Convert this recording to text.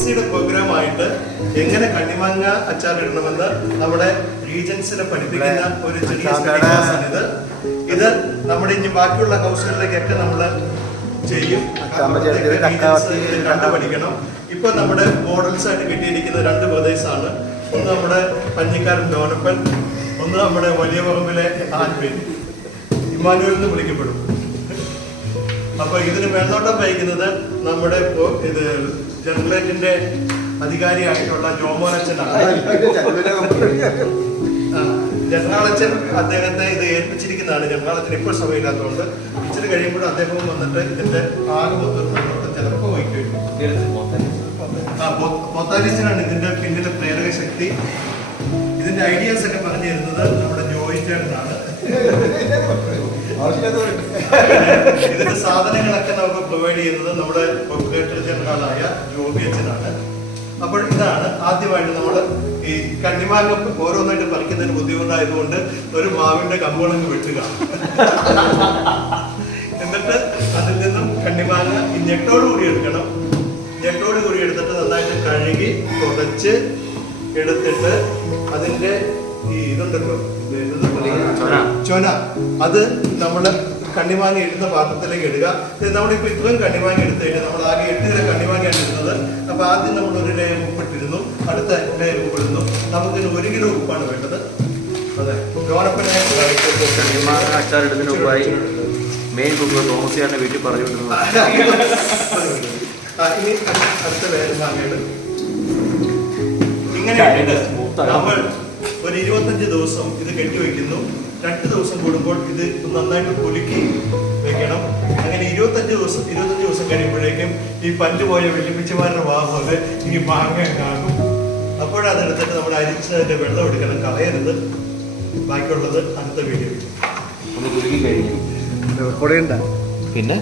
റീജൻസിയുടെ പ്രോഗ്രാമായിട്ട് എങ്ങനെ കണ്ണിമാങ്ങ അച്ചാർ ഇടണമെന്ന് നമ്മുടെ റീജൻസിനെ പഠിപ്പിക്കുന്ന ഒരു ചെറിയ സ്റ്റഡി ക്ലാസ്സാണിത്. ഇത് നമ്മുടെ ഇനി ബാക്കിയുള്ള ഹൗസുകളിലേക്കൊക്കെ നമ്മൾ ചെയ്യും, കണ്ടുപഠിക്കണം. ഇപ്പൊ നമ്മുടെ മോഡൽസ് ആയിട്ട് കിട്ടിയിരിക്കുന്ന 2 ബ്രദേഴ്സാണ്. ഒന്ന് നമ്മുടെ പഞ്ഞിക്കാരൻ ഡോനപ്പൻ, ഒന്ന് നമ്മുടെ വലിയ പറമ്പിലെ ആൽബിൻ, ഇമ്മാനുവൽ എന്ന് വിളിക്കപ്പെടും. അപ്പൊ ഇതിന് മേൽനോട്ടം വഹിക്കുന്നത് നമ്മുടെ ഇത് ജനറേറ്റിന്റെ അധികാരിയായിട്ടുള്ള ജോമോനച്ചനാണ്. ജനറാളച്ചൻ അദ്ദേഹത്തെ ഇത് ഏൽപ്പിച്ചിരിക്കുന്നതാണ്. ജനറാളച്ചൻ ഇപ്പോൾ സമയമില്ലാത്തതുകൊണ്ട് ഇച്ചിരി കഴിയുമ്പോഴും അദ്ദേഹവും വന്നിട്ട് ഇതിന്റെ ആകെ മൊത്തം ചിലപ്പോൾ വഹിക്കും. പൊത്താലിച്ചനാണ് ഇതിന്റെ പിന്നിലെ പ്രേരക ശക്തി. ഇതിന്റെ ഐഡിയാസ് ഒക്കെ പറഞ്ഞു തരുന്നത് നമ്മുടെ ജോയിച്ചേട്ടനാണ്. ഇതിന്റെ സാധനങ്ങളൊക്കെ നമുക്ക് പ്രൊവൈഡ് ചെയ്യുന്നത് നമ്മുടെ പ്രൊപ്പറേറ്റർ ജനറലായ ജോബി അച്ഛനാണ്. അപ്പോൾ ഇതാണ് ആദ്യമായിട്ട് നമ്മൾ ഈ കണ്ണിമാങ്ങ ഓരോന്നായിട്ട് പറിക്കുന്നതിന് ബുദ്ധിമുട്ടായതുകൊണ്ട് ഒരു മാവിന്റെ കമ്പോളങ്ങ് വെട്ടുക, എന്നിട്ട് അതിൽ നിന്നും കണ്ണിമാങ്ങ ഈ ഞെട്ടോട് കൂടി എടുക്കണം. ഞെട്ടോട് കൂടി എടുത്തിട്ട് നന്നായിട്ട് കഴുകി തുടച്ച് എടുത്തിട്ട് അതിന്റെ ഈ ഇതുണ്ടല്ലോ ചൊന, അത് നമ്മൾ കണ്ണിമാങ്ങ ഇടുന്ന പാത്രത്തിലേക്ക് ഇടുക. നമ്മളിപ്പോൾ ഇത്രയും കണ്ണിമാങ്ങ എടുത്തു കഴിഞ്ഞാൽ നമ്മൾ ആകെ 8 കിലോ കണ്ണിമാങ്ങയാണ് ഇടുന്നത്. അപ്പൊ ആദ്യം നമ്മൾ 1 ലെയർ ഉപ്പിട്ടിരുന്നു, അടുത്ത ലെയർ ഉപ്പിടുന്നു. നമുക്കിന് 1 കിലോ ഉപ്പാണ് വേണ്ടത്. അതെ, ഗോനപ്പനെ കണ്ണിമാങ്ങ അച്ചാർ ഇടുന്നതിന് മുമ്പായി മെയിൻ കുക്ക് തോമസിയാന്റെ വീട്ടിൽ പറഞ്ഞുകൊണ്ടിരുന്നു. ഇനി അടുത്ത ലെയർ മാങ്ങയുടെ ഇങ്ങനെയായിട്ട് നമ്മൾ ഒരു 25 ദിവസം ഇത് കെട്ടിവെക്കുന്നു. 2 ദിവസം കൂടുമ്പോൾ ഇത് നന്നായിട്ട് കുലുക്കി വെക്കണം. അങ്ങനെ 25 ദിവസം കഴിയുമ്പോഴേക്കും ഈ പല്ല് പോയ വെല്ലുപ്പിച്ചമാരുടെ വാ പോലെ ഈ മാങ്ങ ഉണ്ടാകും. അപ്പോഴതെടുത്തിട്ട് നമ്മൾ അരിച്ചതിന്റെ വെള്ളം എടുക്കണം, കളയരുത്. ബാക്കിയുള്ളത് അടുത്ത വീഡിയോ ഒന്ന് കുലുക്കി കഴിഞ്ഞു പിന്നെ